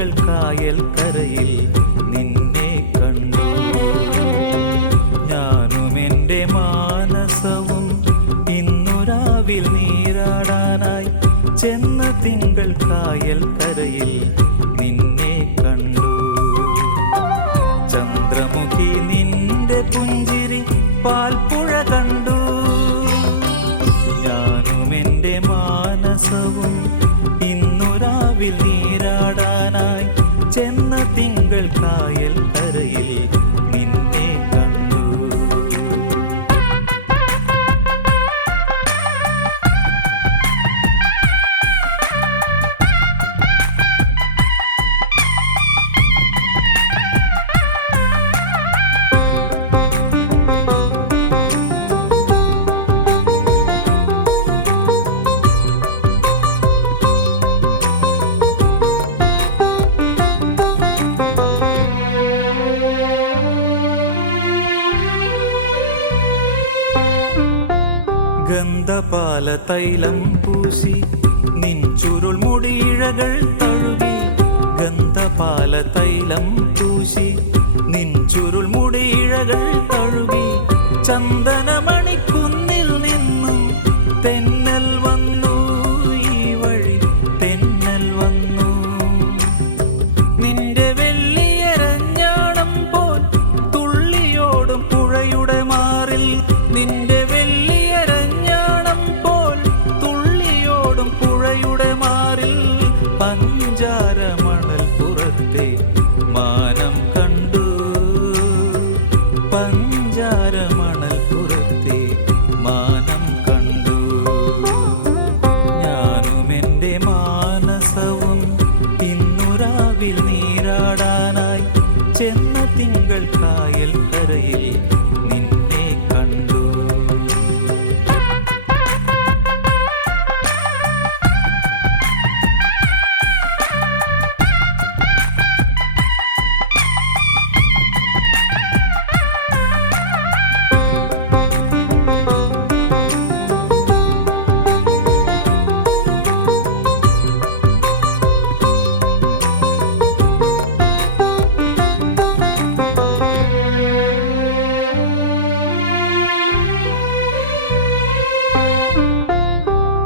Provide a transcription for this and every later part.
തിങ്കൾ കായൽ കരയിൽ നിന്നെ കണ്ടു. ഞാനും എൻ്റെ മാനസവും ഇന്നു രാവിൽ നീരാടാനായി ചെന്ന തിങ്കൾ കായൽ കരയിൽ നിന്നെ കണ്ടു. ചന്ദ്രമുഖി നിന്റെ പുഞ്ചിരി പാൽപ്പുഴ കണ്ടു. ഞാനും എൻ്റെ മാനസവും ഇന്നു രാവിൽ നീരാടാനായി ചെന്ന തിങ്കൾ കായൽ കരയിൽ നിന്നെ കണ്ടു. ഗന്ധപാല തൈലം പൂശി നിൻ ചുരുൾ മുടിയിഴകൾ തഴുകി. ഗന്ധപാല തൈലം പൂശി നിൻ ചുരുൾ മുടിയിഴകൾ തഴുകി. ചന്ദനമണിക്കുന്നിൽ നിന്നും തെന്നൽ വന്നു, ഈ വഴി തെന്നൽ വന്നു. നിന്റെ വെള്ളിയരഞ്ഞാണം പോൽ തുള്ളിയോടും പുഴയുടെ മാറിൽ. നിന്റെ പഞ്ചാരമണൽ പുറത്തെ മാനം കണ്ടു. പഞ്ചാരമണൽ പുറത്തെ മാനം കണ്ടു. ഞാനും എൻ്റെ മാനസവും ഇന്നു രാവിൽ നീരാടാനായി ചെന്ന തിങ്കൾ കായൽ കരയിൽ നിന്നെ കണ്ടു.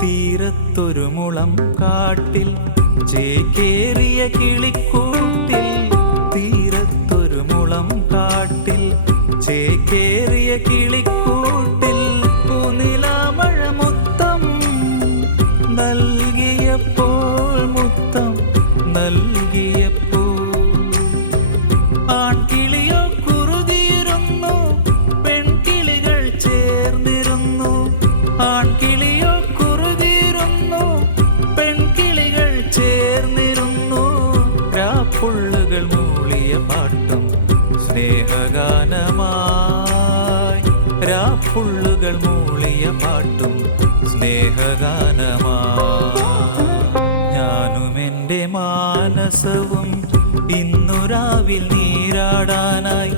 തീരത്തൊരു മുളം കാട്ടിൽ ചേക്കേറിയ കിളിക്കൂട്ടിൽ. തീരത്തൊരു മുളം കാട്ടിൽ ചേക്കേറിയ കിളിക്കൂട്ടിൽ. പൂനിലാമഴ മുത്തം നൽകിയപ്പോൾ, മുത്തം നൽകിയപ്പോൾ ആൺകിളിയോ കുറുകിയിരുന്നു, പെൺകിളികൾ ചേർന്നിരുന്നു. ആൺകിളിയോ പെൺകിളികൾ ചേർന്നിരുന്നു. രാപ്പുള്ളുകൾ മൂളിയ പാട്ടും സ്നേഹഗാനമായി. രാപ്പുള്ളുകൾ മൂളിയ പാട്ടും സ്നേഹഗാനമായി. ഞാനും എൻ്റെ മാനസവും ഇന്നു രാവിൽ നീരാടാനായി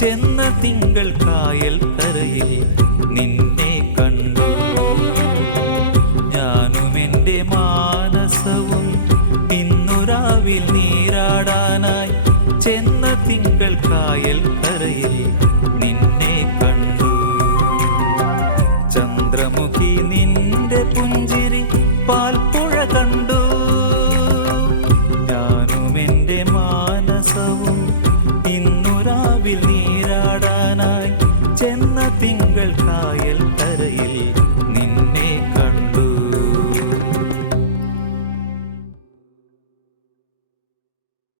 ചെന്ന തിങ്കൾ കായൽ കരയിൽ നിന്നെ കണ്ടു. ഞാനും എൻ്റെ മാനസവും ഇന്നു രാവിൽ നീരാടാനായി ചെന്ന തിങ്കൾ കായൽ കരയിൽ